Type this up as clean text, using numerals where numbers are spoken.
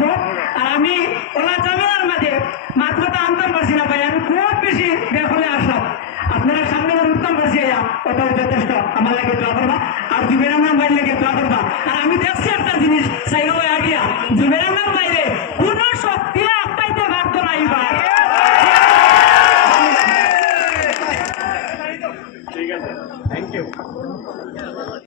থাকবো। আর আমি ওলা জমিনার মাঝে মাত্রটা আনতাম পারছি না ভাই, আমি খুব বেশি বেফলে আসলাম। আপনারা সামনে উঠতাম পারছি, ওটাও যথেষ্ট। আমার লাগে দোয়া করবা, আর দুবের নাম ভাই লাগে দোয়া করবা। আর আমি দেখছি একটা জিনিস চাই